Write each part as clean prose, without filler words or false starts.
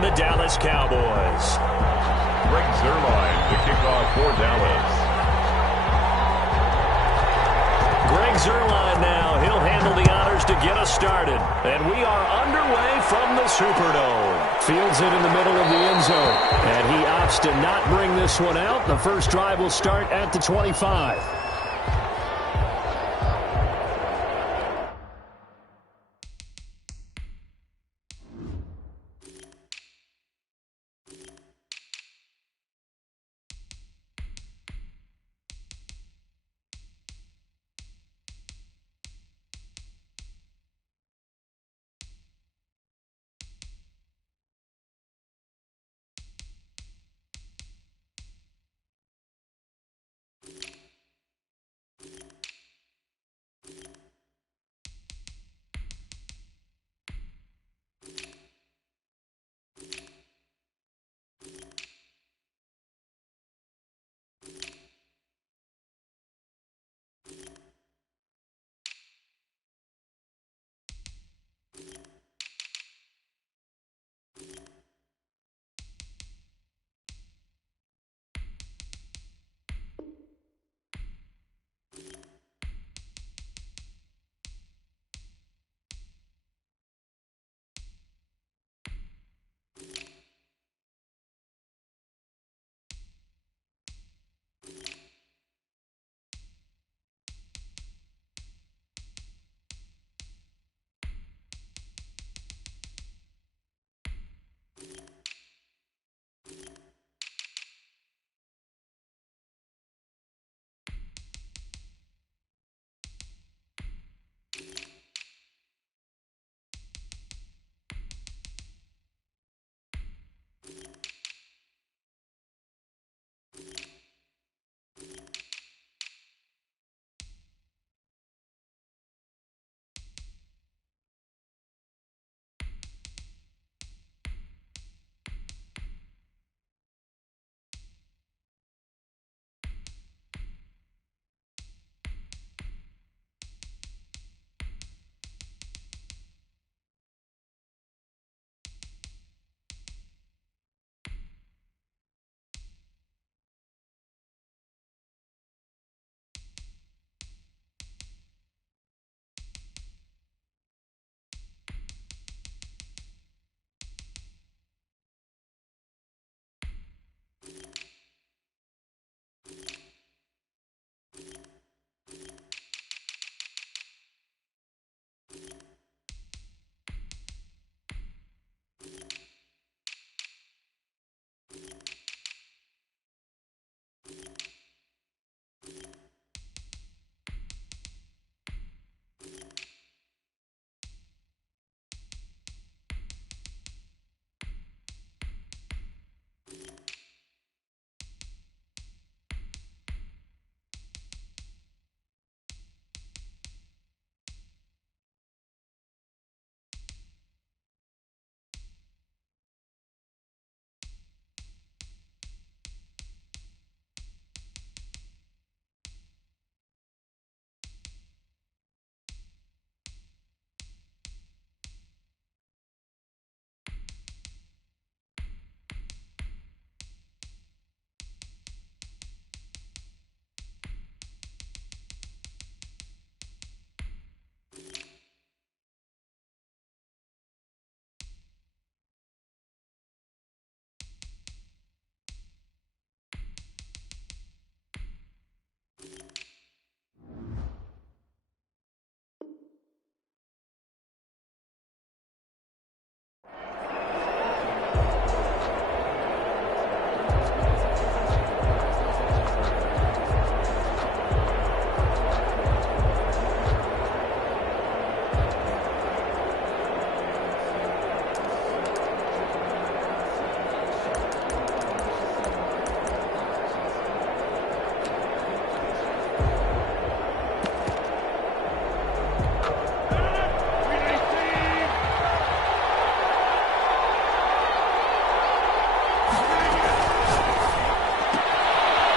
and the Dallas Cowboys. Greg Zuerlein, the kickoff for Dallas. Greg Zuerlein now. He'll handle the honors to get us started. And we are underway from the Superdome. Fields it in the middle of the end zone. And he opts to not bring this one out. The first drive will start at the 25.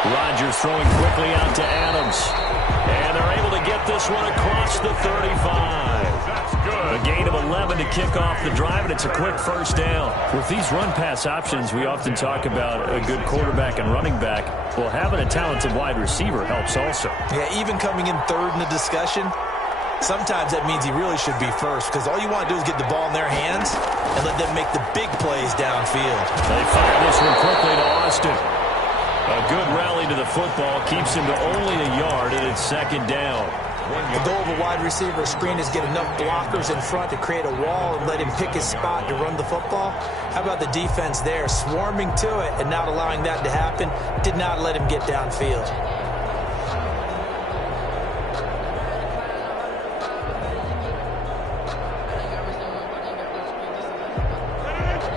Rodgers throwing quickly out to Adams. And they're able to get this one across the 35. That's good. A gain of 11 to kick off the drive, and it's a quick first down. With these run-pass options, we often talk about a good quarterback and running back. Well, having a talented wide receiver helps also. Yeah, even coming in third in the discussion, sometimes that means he really should be first, because all you want to do is get the ball in their hands and let them make the big plays downfield. They fire this one quickly to Austin. A good rally to the football keeps him to only a yard, and it's second down. The goal of a wide receiver screen is get enough blockers in front to create a wall and let him pick his spot to run the football. How about the defense there, swarming to it and not allowing that to happen? Did not let him get downfield.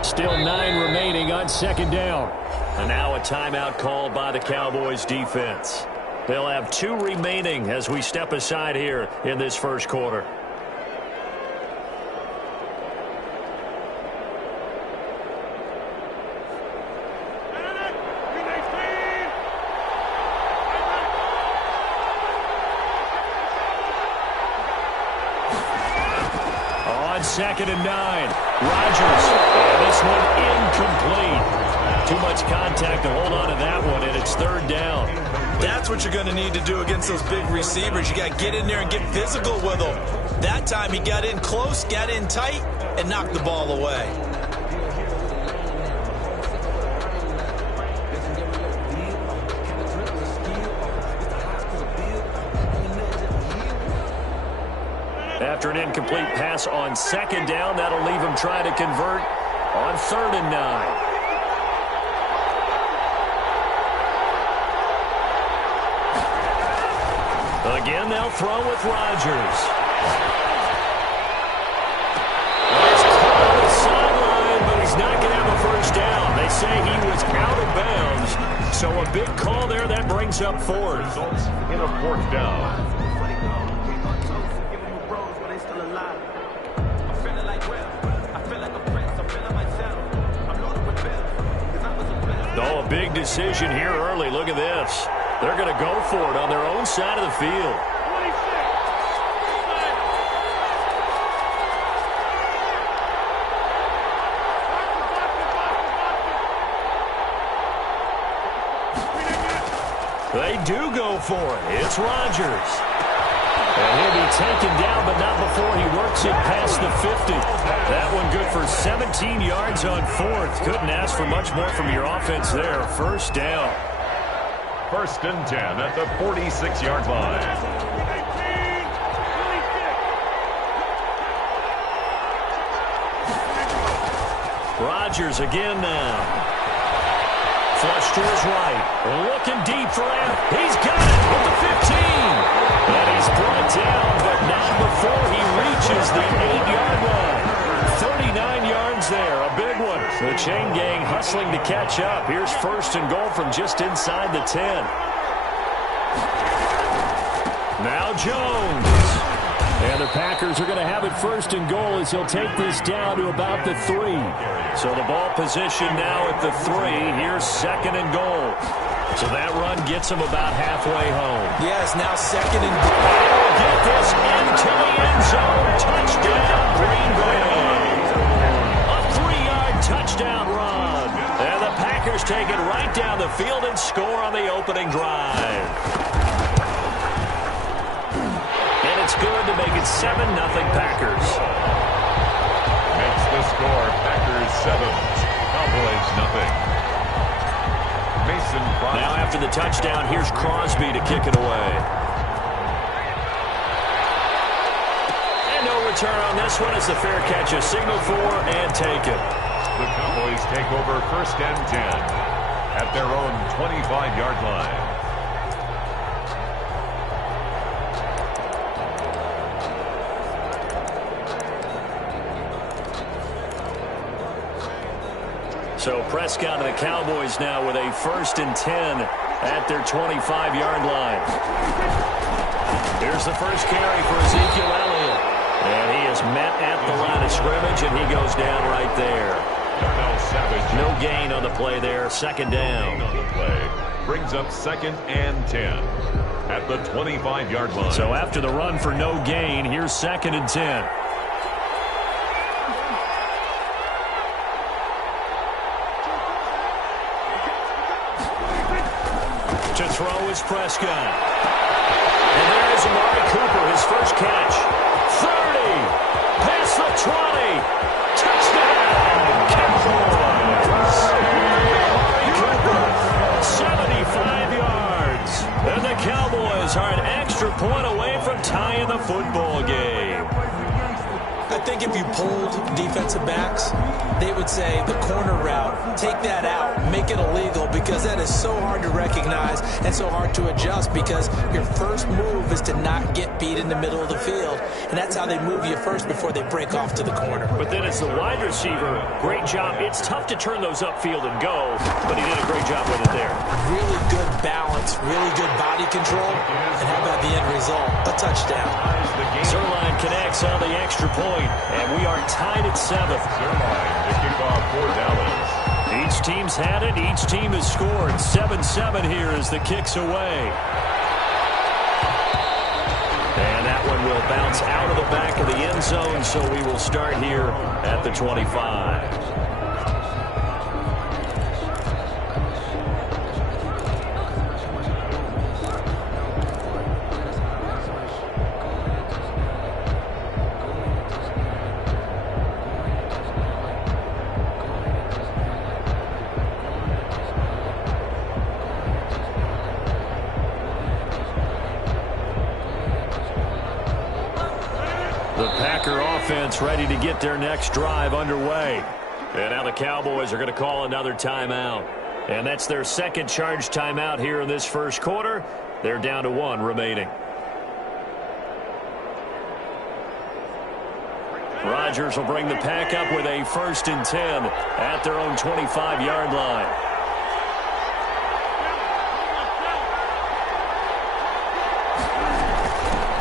Still 9 remaining on second down. And now a timeout called by the Cowboys defense. They'll have 2 remaining as we step aside here in this first quarter. On second and 9, Rodgers. And this one incomplete. Too much contact to hold on to that one, and it's third down. That's what you're going to need to do against those big receivers. You got to get in there and get physical with them. That time he got in close, got in tight, and knocked the ball away. After an incomplete pass on second down, that'll leave him trying to convert on third and 9. Again, they'll throw with Rodgers. He's caught on the sideline, but he's not going to have a first down. They say he was out of bounds. So a big call there. That brings up fourth. Results in a fourth down. Oh, a big decision here early. Look at this. They're going to go for it on their own side of the field. They do go for it. It's Rodgers. And he'll be taken down, but not before he works it past the 50. That one good for 17 yards on fourth. Couldn't ask for much more from your offense there. First down. First and 10 at the 46-yard line. Rodgers again now. Flush to his right. Looking deep for him. He's got it at the 15. And he's brought down, but not before he reaches the 8-yard line. 39 yards there, a big one. The chain gang hustling to catch up. Here's first and goal from just inside the 10. Now Jones. And the Packers are going to have it first and goal as he'll take this down to about the 3. So the ball position now at the 3. Here's second and goal. So that run gets him about halfway home. Yes, now second and goal. They'll get this into the end zone. Touchdown, Green Bay. A 3-yard touchdown run. And the Packers take it right down the field and score on the opening drive. And it's good to make it 7-0 Packers. Makes the score Packers 7, Cowboys nothing. Mason Crosby. Now after the touchdown, here's Crosby to kick it away. And no return on this one as the fair catch is signaled for and taken. The Cowboys take over first and 10 at their own 25-yard line. So Prescott and the Cowboys now with a first and 10 at their 25-yard line. Here's the first carry for Ezekiel Elliott. And he is met at the line of scrimmage, and he goes down right there. Darnell Savage. No gain on the play there. Second down. On the play. brings up 2nd and 10 at the 25-yard line. So after the run for no gain, here's 2nd and 10. To throw is Prescott. And there's Amari Cooper, his first catch. 30. Past the 20. Touchdown, Cowboys. Amari Cooper, 75 yards. And the Cowboys are an extra point away from tying the football game. I think if you polled defensive backs, they would say the corner route, take that out, make it illegal, because that is so hard to recognize and so hard to adjust, because your first move is to not get beat in the middle of the field, and that's how they move you first before they break off to the corner. But then as the wide receiver, great job. It's tough to turn those upfield and go, but he did a great job with it there. Really good balance, really good body control, and how about the end result? A touchdown. Zerline connects on the extra point, and we are tied at 7. Zerline, the kickoff for Dallas. Each team's had it. Each team has scored. 7-7 here as the kick's away. And that one will bounce out of the back of the end zone, so we will start here at the 25. Offense ready to get their next drive underway. And now the Cowboys are going to call another timeout. And that's their second charge timeout here in this first quarter. They're down to 1 remaining. Rodgers will bring the pack up with a 1st and 10 at their own 25-yard line.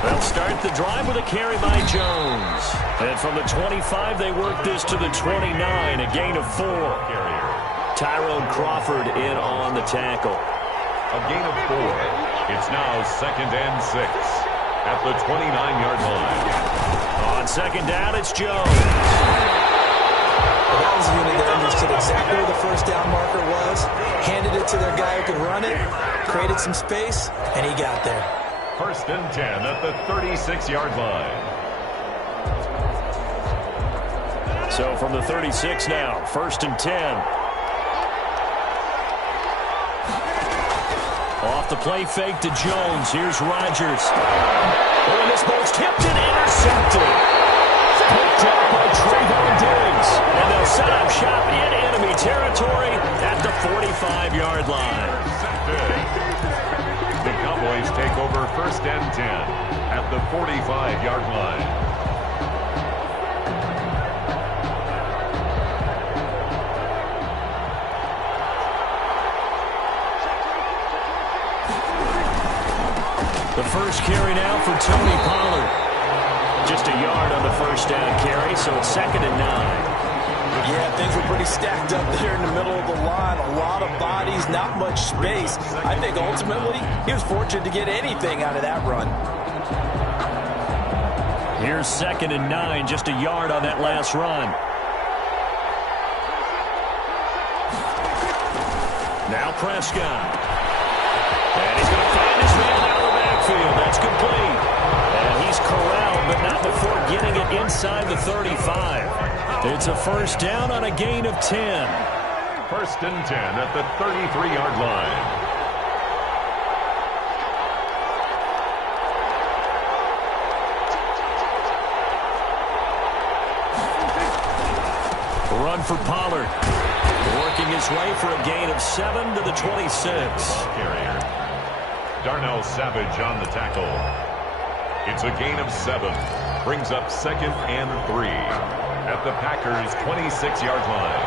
They'll start the drive with a carry by Jones. And from the 25, they work this to the 29, a gain of 4. Tyrone Crawford in on the tackle. A gain of 4. It's now 2nd and 6 at the 29-yard line. On 2nd down, it's Jones. Well, that was a unit that understood exactly where the first down marker was, handed it to their guy who could run it, created some space, and he got there. 1st and 10 at the 36-yard line. So from the 36 now, 1st and 10. Off the play fake to Jones. Here's Rodgers. Oh, and this ball's tipped and intercepted. Picked up by Trayvon Diggs. And they'll set up shop in enemy territory at the 45-yard line. The Cowboys take over 1st and 10 at the 45-yard line. The first carry now for Tony Pollard. Just a yard on the first down carry, so it's 2nd and 9. Yeah, things were pretty stacked up there in the middle of the line. A lot of bodies, not much space. I think ultimately he was fortunate to get anything out of that run. Here's 2nd and 9, just a yard on that last run. Now Prescott. And he's going to find his man out of the backfield. That's complete. And he's corralled, but not before getting it inside the 35. It's a 1st down on a gain of 10. 1st and 10 at the 33-yard line. Run for Pollard. Working his way for a gain of 7 to the 26. Carrier. Darnell Savage on the tackle. It's a gain of 7. Brings up 2nd and 3 at the Packers' 26-yard line.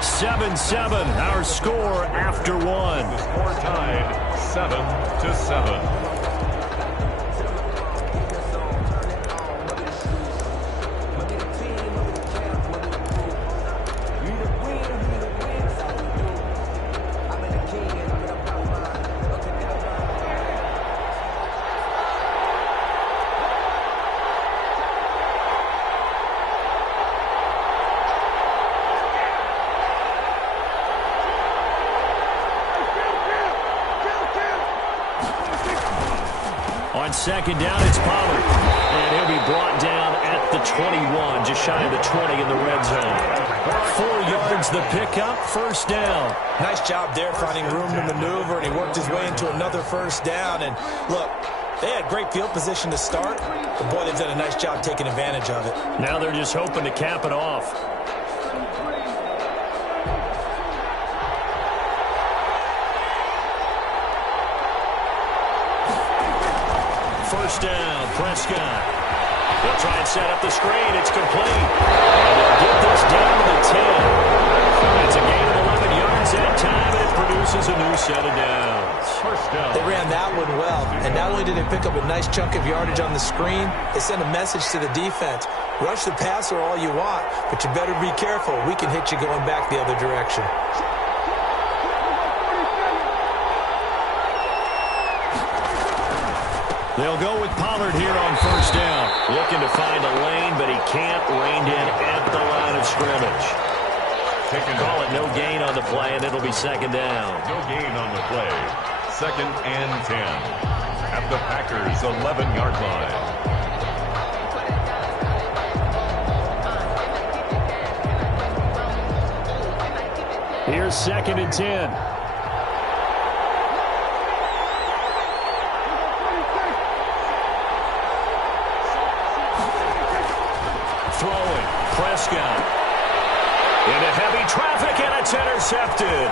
7-7, our score after 1. Score tied 7-7. second down, it's Pollard. And he'll be brought down at the 21, just shy of the 20 in the red zone. 4 yards the pickup, first down. Nice job there finding room to maneuver, and he worked his way into another first down. And look, they had great field position to start, but boy, they've done a nice job taking advantage of it. Now they're just hoping to cap it off. First down, Prescott. They'll try and set up the screen. It's complete. And they'll get this down to the 10. It's a gain of 11 yards that time, and it produces a new set of downs. First down. They ran that one well, and not only did they pick up a nice chunk of yardage on the screen, they sent a message to the defense. Rush the passer all you want, but you better be careful. We can hit you going back the other direction. They'll go with Pollard here on first down. Looking to find a lane, but he can't. Reined in at the line of scrimmage. Call it no gain on the play, and it'll be second down. No gain on the play. Second and 10. At the Packers' 11-yard line. Here's second and 10. Throwing, Prescott. Into heavy traffic, and it's intercepted.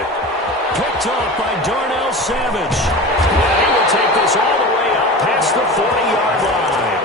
Picked off by Darnell Savage. And he will take this all the way up past the 40-yard line.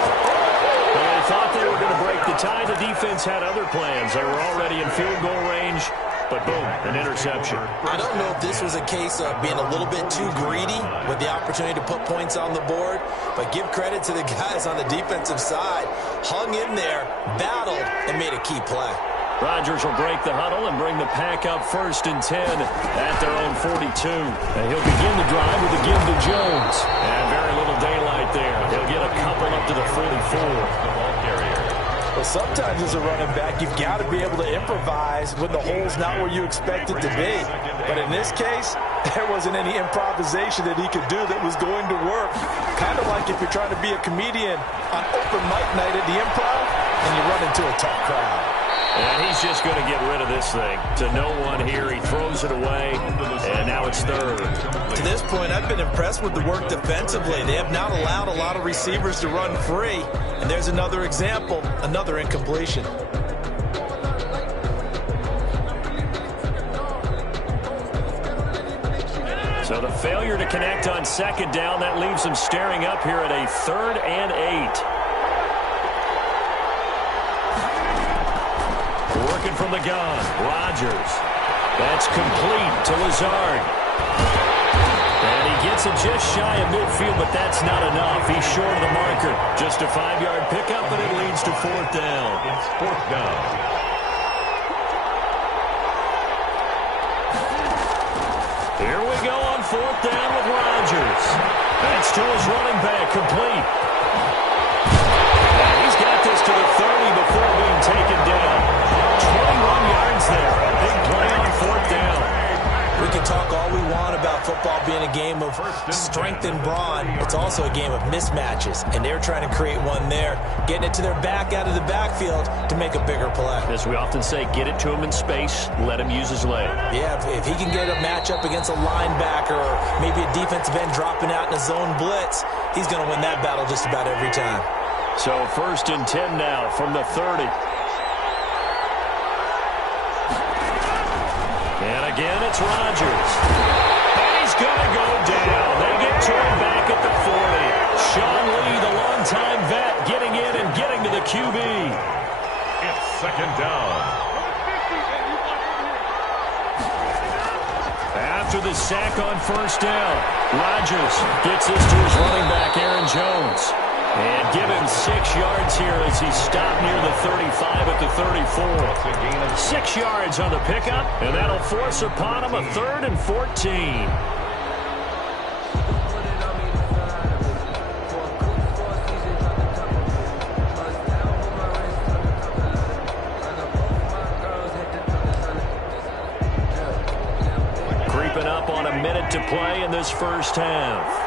When they thought they were going to break the tie, the defense had other plans. They were already in field goal range, but boom, an interception. I don't know if this was a case of being a little bit too greedy with the opportunity to put points on the board, but give credit to the guys on the defensive side. Hung in there, battled, and made a key play. Rodgers will break the huddle and bring the pack up first and 10 at their own 42. And he'll begin the drive with a give to Jones. And very little daylight there. He'll get a couple up to the 44. The ball carrier. Well, sometimes as a running back, you've got to be able to improvise when the hole's not where you expect it to be. But in this case, there wasn't any improvisation that he could do that was going to work. Kind of like if you're trying to be a comedian on open mic night at the Improv and you run into a tough crowd. And he's just going to get rid of this thing. To no one here, he throws it away, and now it's third. To this point, I've been impressed with the work defensively. They have not allowed a lot of receivers to run free. And there's another example, another incompletion. So the failure to connect on second down, that leaves them staring up here at a 3rd and 8. Working from the gun, Rodgers. That's complete to Lazard. And he gets it just shy of midfield, but that's not enough. He's short of the marker. Just a 5-yard pickup, and it leads to 4th down. It's 4th down. Here we go on 4th down with Rodgers. That's to his running back, complete. And he's got this to the 30 before being taken down. 21 yards there. A big play on 4th down. We can talk all we want about football being a game of strength and brawn. It's also a game of mismatches, and they're trying to create one there, getting it to their back out of the backfield to make a bigger play. As we often say, get it to him in space, let him use his leg. Yeah, if he can get a matchup against a linebacker or maybe a defensive end dropping out in a zone blitz, he's going to win that battle just about every time. So 1st and 10 now from the 30. And again, it's Rodgers. And he's going to go down. They get to him back at the 40. Sean Lee, the longtime vet, getting in and getting to the QB. It's 2nd down. After the sack on 1st down, Rodgers gets this to his running back, Aaron Jones. And give him 6 yards here as he stopped near the 35 at the 34. 6 yards on the pickup, and that'll force upon him a 3rd and 14. Creeping up on a minute to play in this first half.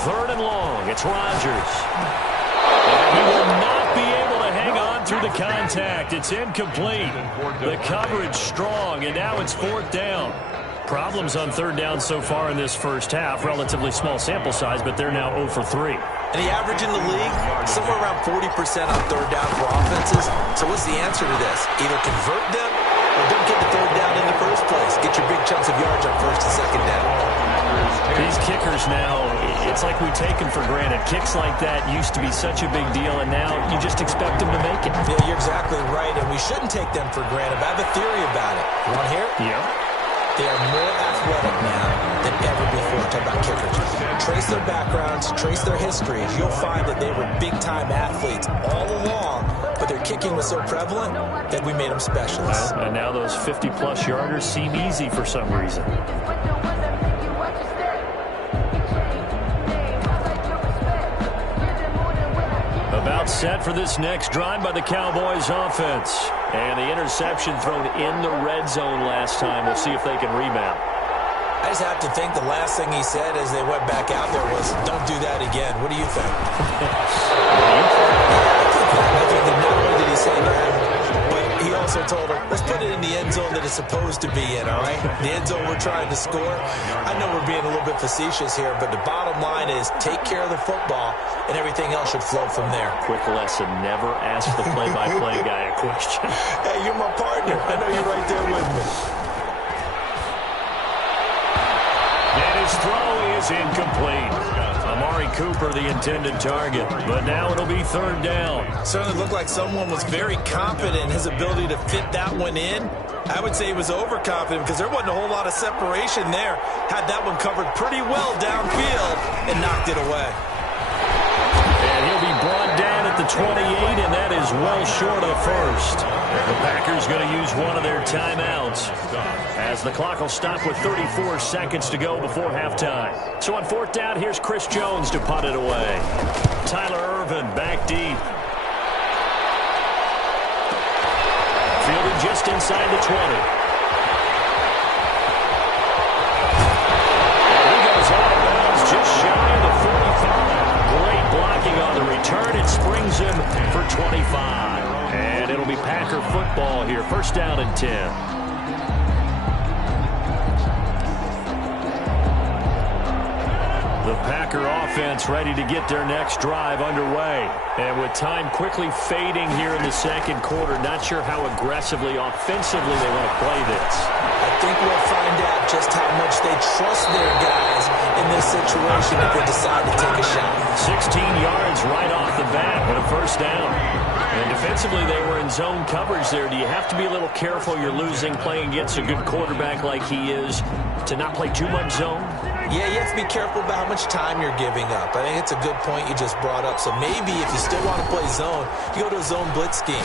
3rd and long. It's Rodgers. And he will not be able to hang on through the contact. It's incomplete. The coverage strong, and now it's 4th down. Problems on 3rd down so far in this first half. Relatively small sample size, but they're now 0 for 3. And the average in the league, somewhere around 40% on 3rd down for offenses. So what's the answer to this? Either convert them or don't get the 3rd down in the first place. Get your big chunks of yards on 1st and 2nd down. These kickers now, it's like we take them for granted. Kicks like that used to be such a big deal, and now you just expect them to make it. Yeah, you're exactly right, and we shouldn't take them for granted. But I have a theory about it. You want to hear it? Yeah. They are more athletic now than ever before. Talk about kickers. Trace their backgrounds, trace their histories. You'll find that they were big-time athletes all along, but their kicking was so prevalent that we made them specialists. Well, and now those 50-plus yarders seem easy for some reason. About set for this next drive by the Cowboys offense. And the interception thrown in the red zone last time. We'll see if they can rebound. I just have to think the last thing he said as they went back out there was, don't do that again. What do you think? I think that not only did he say that, but he also told her, let's put it in the end zone that it's supposed to be in, all right? The end zone we're trying to score. I know we're being a little bit facetious here, but the bottom line is take care of the football, and everything else should flow from there. Quick lesson, never ask the play-by-play guy a question. Hey, you're my partner. I know you're right there with me. And his throw is incomplete. Amari Cooper, the intended target. But now it'll be 3rd down. Certainly looked like someone was very confident in his ability to fit that one in. I would say he was overconfident because there wasn't a whole lot of separation there. Had that one covered pretty well downfield and knocked it away. And he'll be brought down at the 28, and that is well short of the first. The Packers going to use one of their timeouts as the clock will stop with 34 seconds to go before halftime. So on 4th down, here's Chris Jones to punt it away. Tyler Ervin back deep. Fielded just inside the 20. And he goes out of bounds just shy of the 45. Great blocking on the return. It springs him for 25. And it'll be Packer football here. 1st down and 10. The Packer offense ready to get their next drive underway. And with time quickly fading here in the 2nd quarter, not sure how aggressively, offensively they want to play this. I think we'll find out just how much they trust their guys in this situation if they decide to take a shot. 16 yards right off the bat and a 1st down. And defensively, they were in zone coverage there. Do you have to be a little careful? You're losing playing against a good quarterback like he is to not play too much zone? Yeah, you have to be careful about how much time you're giving up. I think it's a good point you just brought up. So maybe if you still want to play zone, you go to a zone blitz scheme.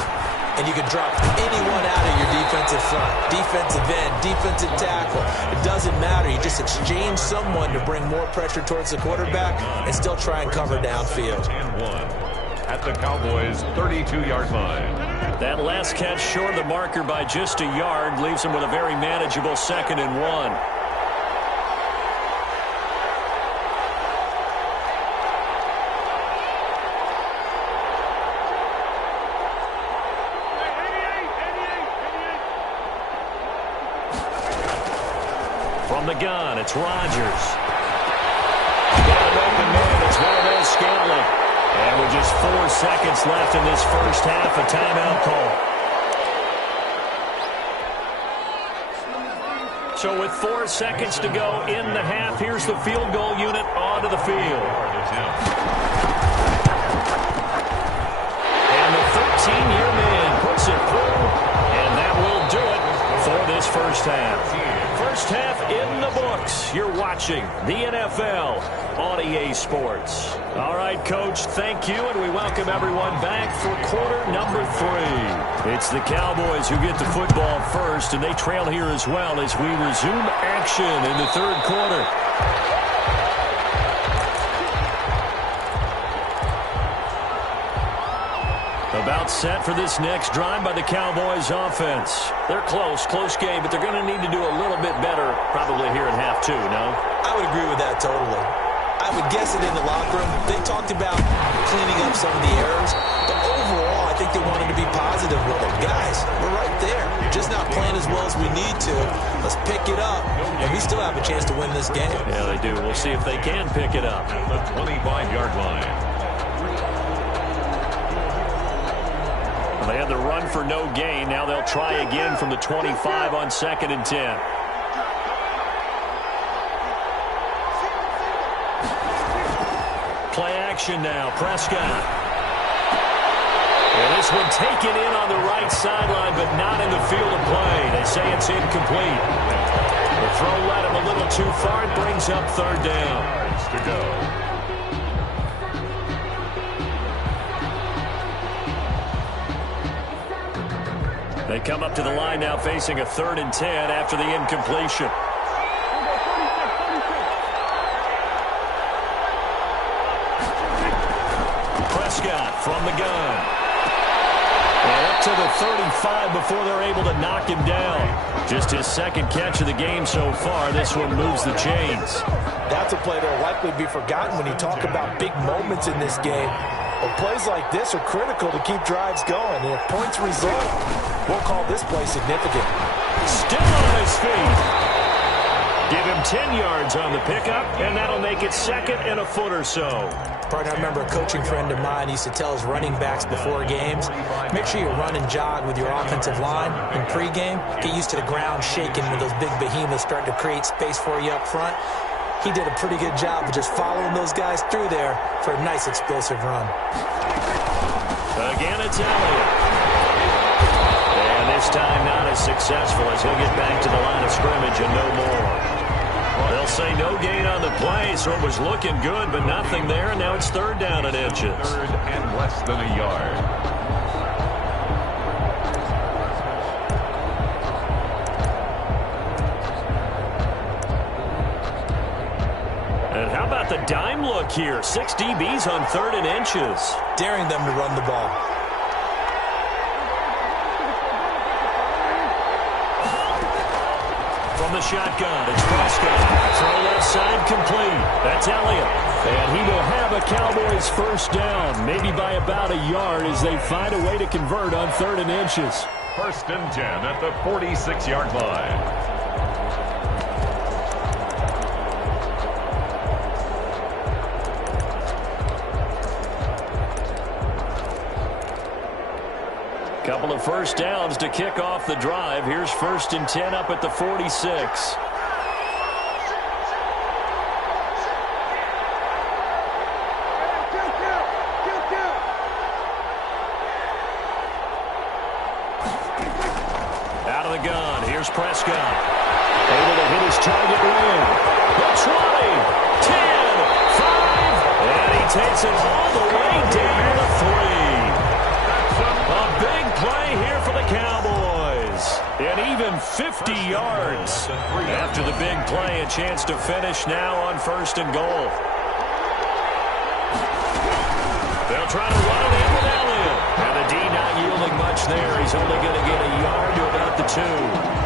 And you can drop anyone out of your defensive front, defensive end, defensive tackle. It doesn't matter. You just exchange someone to bring more pressure towards the quarterback and still try and cover downfield. At the Cowboys' 32-yard line. That last catch short of the marker by just a yard leaves him with a very manageable 2nd and 1. From the gun, it's Rodgers. Got an open man. It's one of those Scantling. And with just 4 seconds left in this first half, a timeout call. So with 4 seconds to go in the half, here's the field goal unit onto the field. And the 13-year man puts it through, and that will do it for this first half. First half in the books. You're watching the NFL on EA Sports. All right, Coach, thank you, and we welcome everyone back for quarter number 3. It's the Cowboys who get the football first, and they trail here as well as we resume action in the 3rd quarter. About set for this next drive by the Cowboys offense. They're close game, but they're going to need to do a little bit better probably here in half 2, no? I would agree with that totally. I would guess it in the locker room. They talked about cleaning up some of the errors, but overall, I think they wanted to be positive with them. Guys, we're right there. Just not playing as well as we need to. Let's pick it up, and we still have a chance to win this game. Yeah, they do. We'll see if they can pick it up. At the 25-yard line. They had the run for no gain. Now they'll try again from the 25 on 2nd and 10. Play action now. Prescott. And this one taken in on the right sideline, but not in the field of play. They say it's incomplete. The throw led him a little too far. It brings up 3rd down. To go. They come up to the line now facing a 3rd and 10 after the incompletion. Prescott from the gun. And up to the 35 before they're able to knock him down. Just his 2nd catch of the game so far. This one moves the chains. That's a play that will likely be forgotten when you talk about big moments in this game. But plays like this are critical to keep drives going. And if points result, we'll call this play significant. Still on his feet. Give him 10 yards on the pickup, and that'll make it 2nd and a foot or so. Partner, I remember a coaching friend of mine used to tell his running backs before games, make sure you run and jog with your offensive line in pregame. Get used to the ground shaking when those big behemoths start to create space for you up front. He did a pretty good job of just following those guys through there for a nice explosive run. Again, it's Elliott. And this time not as successful as he'll get back to the line of scrimmage and no more. They'll say no gain on the play, so it was looking good, but nothing there, and now it's 3rd down and inches. 3rd and less than a yard. And how about the dime look here? 6 DBs on 3rd and inches. Daring them to run the ball. From the shotgun, it's Prescott. Throw left side complete. That's Elliott. And he will have a Cowboys 1st down, maybe by about a yard as they find a way to convert on 3rd and inches. 1st and 10 at the 46-yard line. Couple of 1st downs to kick off the drive. Here's 1st and 10 up at the 46. Out of the gun. Here's Prescott. Able to hit his target ring. The 20, 10, 5, and he takes it all the way down to 3. A big play here for the Cowboys. And even 50 yards. After the big play, a chance to finish now on 1st and goal. They'll try to run it in with Elliott. And the D not yielding much there. He's only going to get a yard to about the 2.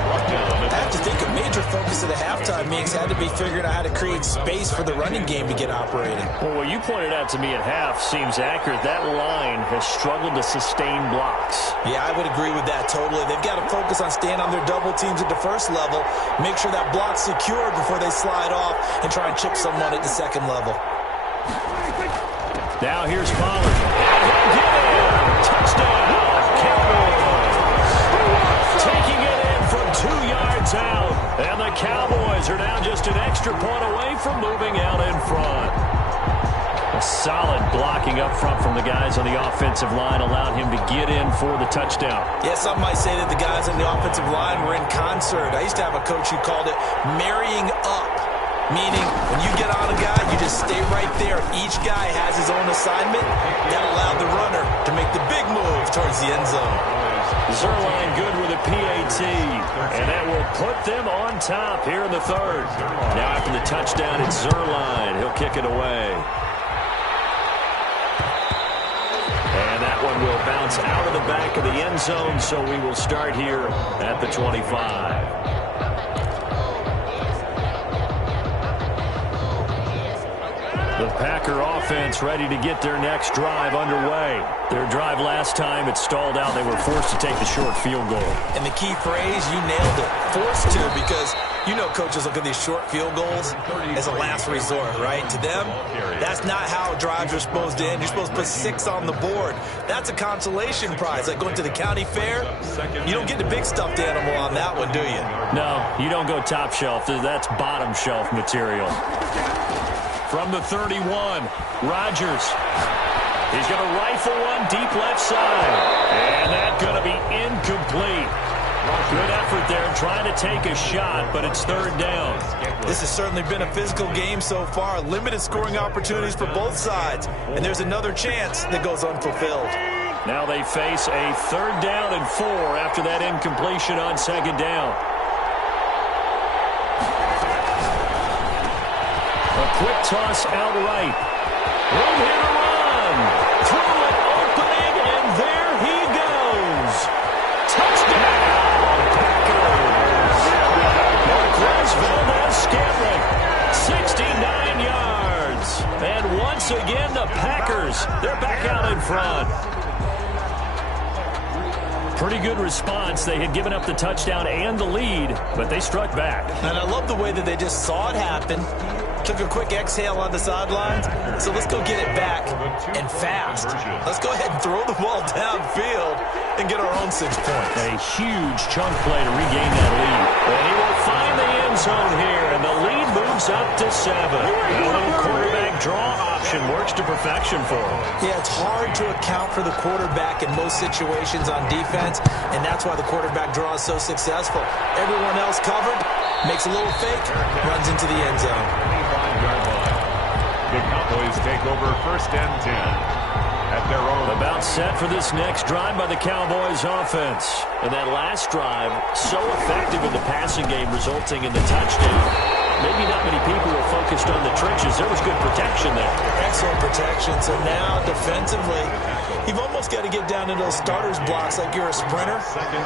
I have to think a major focus of the halftime mix had to be figuring out how to create space for the running game to get operating. Well, what you pointed out to me at half seems accurate. That line has struggled to sustain blocks. Yeah, I would agree with that totally. They've got to focus on staying on their double teams at the 1st level, make sure that block's secure before they slide off, and try and chip someone at the 2nd level. Now here's Pollard. And he'll get in. Touchdown, Cowboys. Taking it in from 2 yards out. And the Cowboys are now just an extra point away from moving out in front. A solid blocking up front from the guys on the offensive line allowed him to get in for the touchdown. Yeah, some might say that the guys on the offensive line were in concert. I used to have a coach who called it marrying up. Meaning, when you get on a guy, you just stay right there. Each guy has his own assignment. That allowed the runner to make the big move towards the end zone. Zuerlein good with a PAT. And that will put them on top here in the 3rd. Now after the touchdown, it's Zuerlein. He'll kick it away. And that one will bounce out of the back of the end zone, so we will start here at the 25. The Packer offense ready to get their next drive underway. Their drive last time, it stalled out. They were forced to take the short field goal. And the key phrase, you nailed it. Forced to, because you know coaches look at these short field goals as a last resort, right? To them, that's not how drives are supposed to end. You're supposed to put 6 on the board. That's a consolation prize. Like going to the county fair, you don't get the big stuffed animal on that one, do you? No, you don't go top shelf. That's bottom shelf material. From the 31, Rodgers. He's going to rifle one deep left side. And that's going to be incomplete. Good effort there trying to take a shot, but it's third down. This has certainly been a physical game so far. Limited scoring opportunities for both sides. And there's another chance that goes unfulfilled. Now they face a third down and 4 after that incompletion on second down. A quick toss out right. Room here to run. Through an opening, and there he goes. Touchdown, Packers. Marquez Valdez-Scantling, 69 yards. And once again, the Packers, they're back out in front. Pretty good response. They had given up the touchdown and the lead, but they struck back. And I love the way that they just saw it happen. Took a quick exhale on the sidelines. So let's go get it back and fast. Let's go ahead and throw the ball downfield and get our own 6 points. A huge chunk play to regain that lead. And he will find the end zone here, and the lead moves up to 7. A little quarterback draw option works to perfection for him. Yeah, it's hard to account for the quarterback in most situations on defense, and that's why the quarterback draw is so successful. Everyone else covered, makes a little fake, runs into the end zone. The Cowboys take over first and 10 at their own. About set for this next drive by the Cowboys offense. And that last drive, so effective in the passing game, resulting in the touchdown. Maybe not many people were focused on the trenches. There was good protection there. Excellent protection. So now, defensively, you've almost got to get down into those starters blocks like you're a sprinter.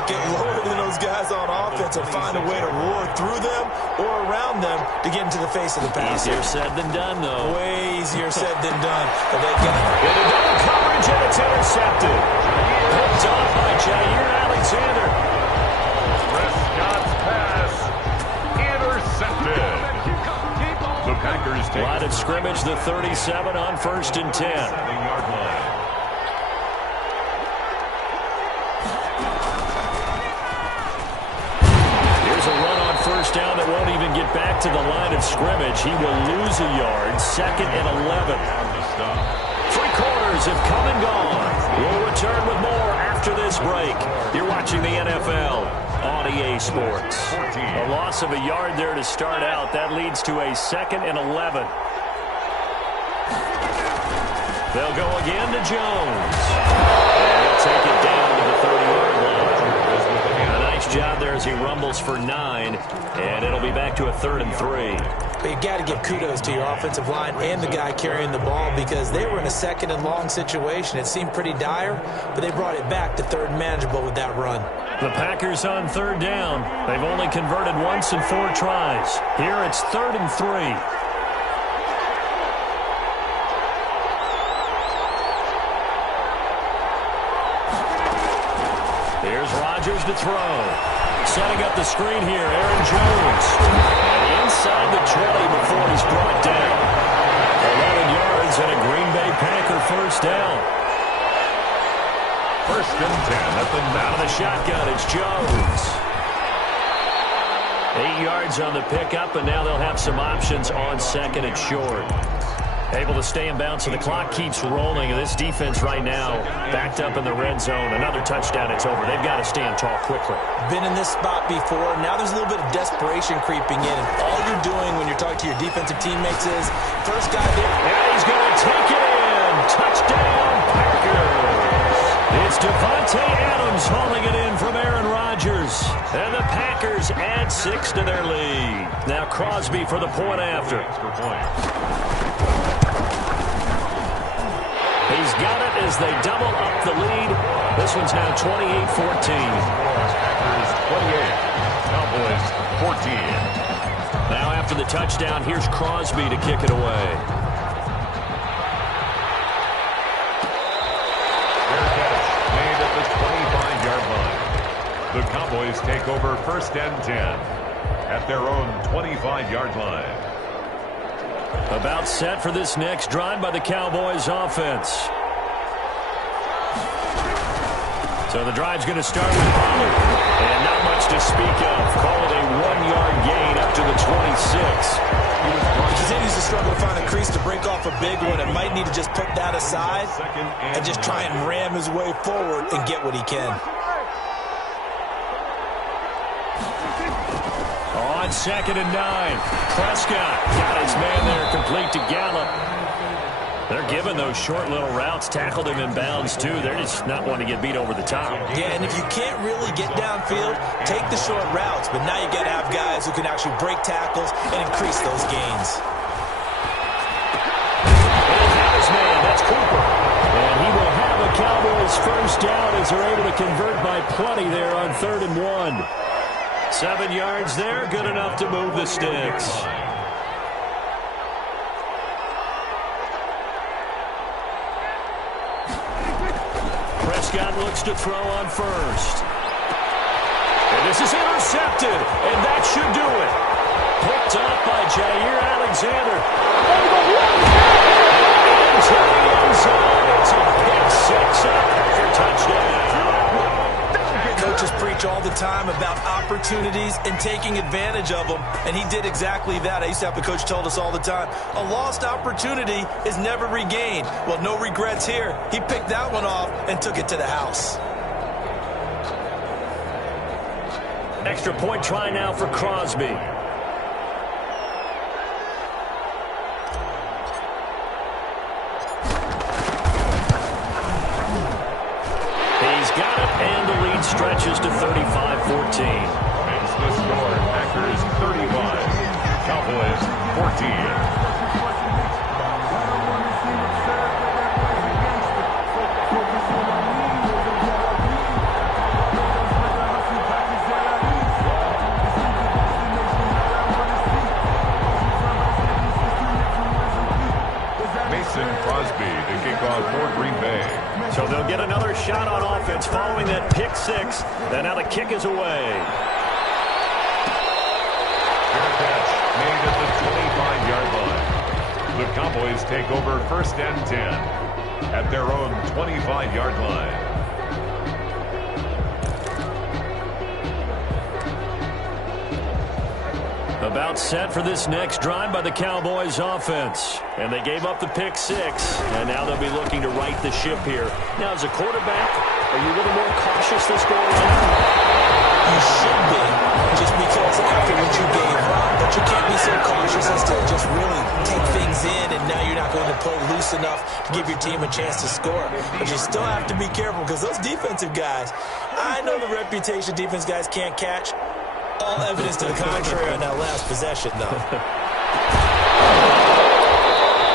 Get lower than those guys on offense and find a way to roar through them or around them to get into the face of the pass. Easier said than done, though. Way easier said than done. But they got it. Into double coverage, and it's intercepted. Picked off by Jair Alexander. Prescott's pass intercepted. The Packers take line of scrimmage, the 37 on first and 10. 7-yard line. Here's a run on first down that won't even get back to the line of scrimmage. He will lose a yard. Second and 11. 3 quarters have come and gone. We'll return with more after this break. You're watching the NFL on EA Sports. A loss of a yard there to start out. That leads to a second and 11. They'll go again to Jones. And he'll take it down to the 30-yard line. A nice job there as he rumbles for 9. And it'll be back to a 3rd and 3. But you got to give kudos to your offensive line and the guy carrying the ball because they were in a second and long situation. It seemed pretty dire, but they brought it back to 3rd and manageable with that run. The Packers on 3rd down. They've only converted once in 4 tries. Here it's 3rd and 3. Here's Rodgers to throw. Setting up the screen here, Aaron Jones. And inside the 20 before he's brought down. 11 yards and a Green Bay Packer first down. First and 10 at the Out of the shotgun, it's Jones. 8 yards on the pickup, and now they'll have some options on second and short. Able to stay in bounds, so the clock keeps rolling. And this defense right now backed up in the red zone. Another touchdown, it's over. They've got to stand tall quickly. Been in this spot before. Now there's a little bit of desperation creeping in. And all you're doing when you're talking to your defensive teammates is, first guy there. And he's going to take it in. Touchdown, Packers. It's Devontae Adams hauling it in from Aaron Rodgers. And the Packers add 6 to their lead. Now Crosby for the point after. He's got it as they double up the lead. This one's now 28-14. Packers 28, Cowboys 14. Now after the touchdown, here's Crosby to kick it away. The Cowboys take over first and 10 at their own 25-yard line. About set for this next drive by the Cowboys offense. So the drive's going to start with Pollard. And not much to speak of. Call it a 1-yard gain up to the 26. He continues to struggle to find a crease to break off a big one. And might need to just put that aside and just try and ram his way forward and get what he can. On 2nd and 9, Prescott got his man there complete to Gallup. They're giving those short little routes, tackled him in bounds too. They're just not wanting to get beat over the top. Yeah, and if you can't really get downfield, take the short routes. But now you got to have guys who can actually break tackles and increase those gains. He'll have his man, that's Cooper. And he will have a Cowboys first down as they're able to convert by plenty there on 3rd and 1. 7 yards there, good enough to move the sticks. Prescott looks to throw on first. And this is intercepted, and that should do it. Picked up by Jair Alexander. Into the end zone. It's a pick six up for touchdown. Coaches preach all the time about opportunities and taking advantage of them, and he did exactly that. I used to have a coach told us all the time, a lost opportunity is never regained. Well, no regrets here. He picked that one off and took it to the house. Extra point try now for Crosby. And the lead stretches to 35-14. Makes the score Packers 35, Cowboys 14. Crosby to kick off for Green Bay. So they'll get another shot on offense following that pick six. And now the kick is away. Fair catch made at the 25-yard line. The Cowboys take over first and 10 at their own 25-yard line. About set for this next drive by the Cowboys offense. And they gave up the pick six. And now they'll be looking to right the ship here. Now, as a quarterback, are you a little more cautious this go around? You should be, just because after what you gave up. But you can't be so cautious as to just really take things in, and now you're not going to play loose enough to give your team a chance to score. But you still have to be careful because those defensive guys, I know the reputation defense guys can't catch. All evidence to the contrary on that last possession, though.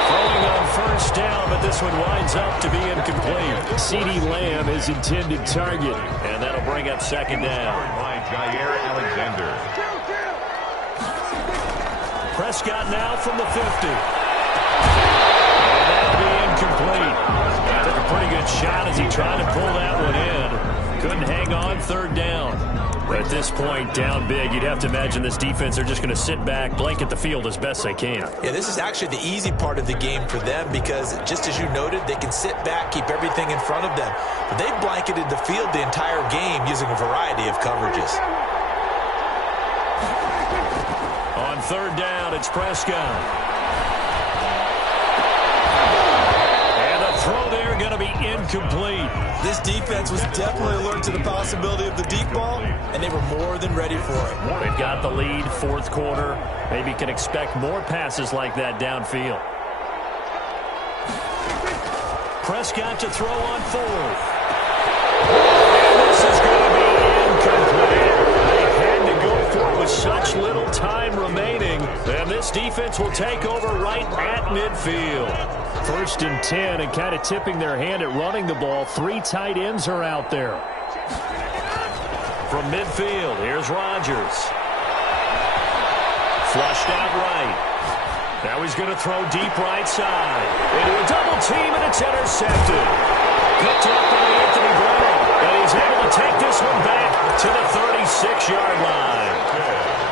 Throwing on first down, but this one winds up to be incomplete. CeeDee Lamb, his intended target, and that'll bring up second down. By Jair Alexander. Prescott now from the 50. And that'll be incomplete. Took a pretty good shot as he tried to pull that one in. Couldn't hang on, third down. But at this point, down big, you'd have to imagine this defense are just going to sit back, blanket the field as best they can. Yeah, this is actually the easy part of the game for them because, just as you noted, they can sit back, keep everything in front of them. But they've blanketed the field the entire game using a variety of coverages. On third down, it's Prescott. And the throw there going to be incomplete. This defense was definitely alert to the possibility of the deep ball, and they were more than ready for it. They've got the lead, fourth quarter. Maybe can expect more passes like that downfield. Prescott to throw on fourth. And this is going to be incomplete. They had to go for it with such little time remaining. And this defense will take over right at midfield. First and 10, and kind of tipping their hand at running the ball. Three tight ends are out there. From midfield, here's Rodgers. Flushed out right. Now he's going to throw deep right side. Into a double team, and it's intercepted. Picked up by Anthony Brown. And he's able to take this one back to the 36-yard line.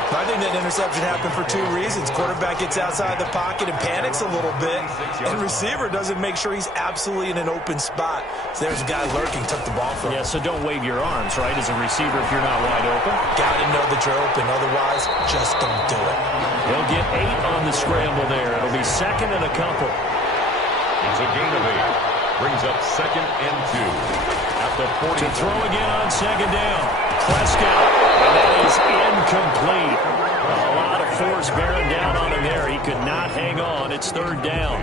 I think that interception happened for two reasons. Quarterback gets outside the pocket and panics a little bit, and receiver doesn't make sure he's absolutely in an open spot. So there's a guy lurking, took the ball from him. Yeah, so don't wave your arms, right, as a receiver if you're not wide open. Got to know that you're open. Otherwise, just don't do it. He'll get 8 on the scramble there. It'll be second and a couple. It's a gain of 8. Brings up second and 2 at the 40. To throw again on second down. Prescott, and that is incomplete. A lot of force bearing down on him there. He could not hang on. It's third down.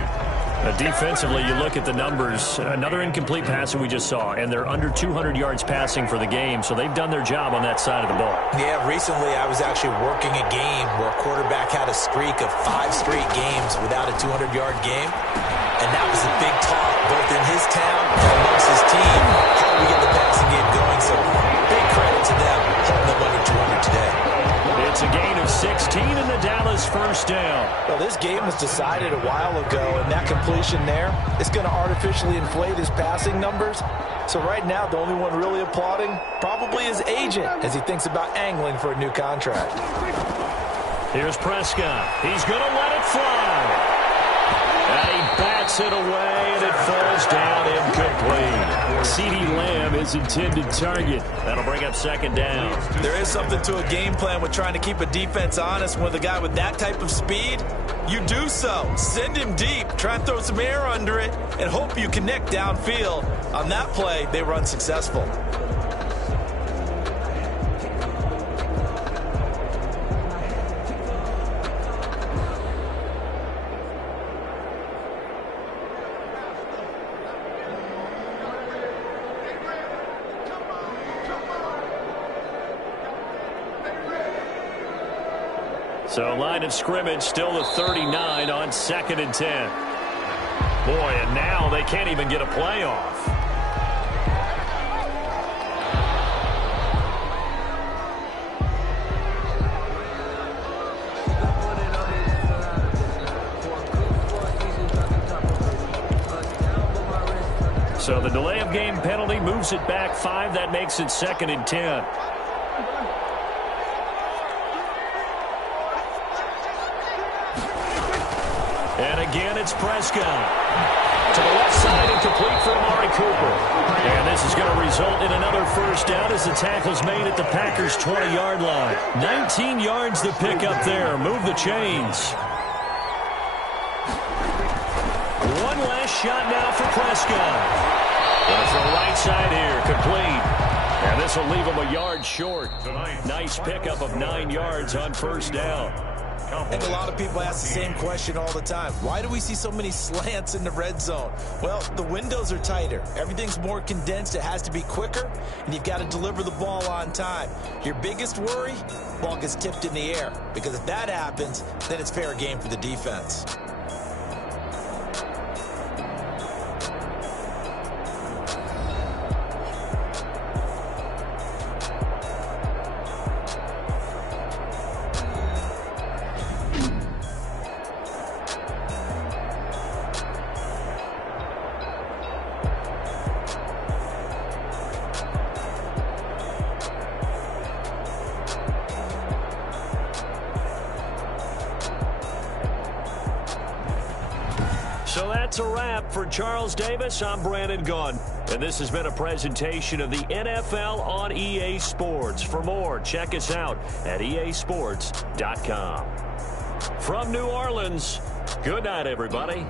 Defensively, you look at the numbers. Another incomplete pass that we just saw, and they're under 200 yards passing for the game, so they've done their job on that side of the ball. Yeah, recently I was actually working a game where a quarterback had a streak of 5 straight games without a 200-yard game, and that was a big talk, both in his town and amongst his team. How do we get the passing game going? So big credit to them holding them under 200 today. It's a gain of 16 and the Dallas first down. Well, this game was decided a while ago, and that completion there is going to artificially inflate his passing numbers. So right now, the only one really applauding probably his agent as he thinks about angling for a new contract. Here's Prescott. He's going to let it fly. And he bats it away, and it falls down incomplete. CeeDee Lamb is intended target. That'll bring up second down. There is something to a game plan with trying to keep a defense honest. With a guy with that type of speed, you do so. Send him deep, try and throw some air under it, and hope you connect downfield. On that play, they were unsuccessful. So line of scrimmage still the 39 on second and 10. Boy, and now they can't even get a play off. So the delay of game penalty moves it back 5. That makes it second and 10. And again, it's Prescott. To the left side and complete for Amari Cooper. And this is going to result in another first down as the tackle's made at the Packers' 20-yard line. 19 yards to pick up there. Move the chains. One last shot now for Prescott. And from right side here, complete. And this will leave him a yard short. Nice pickup of 9 yards on first down. And a lot of people ask the same question all the time. Why do we see so many slants in the red zone? Well, the windows are tighter. Everything's more condensed. It has to be quicker, and you've got to deliver the ball on time. Your biggest worry? Ball gets tipped in the air. Because if that happens, then it's fair game for the defense. So that's a wrap for Charles Davis. I'm Brandon Gunn. And this has been a presentation of the NFL on EA Sports. For more, check us out at easports.com. From New Orleans, good night, everybody.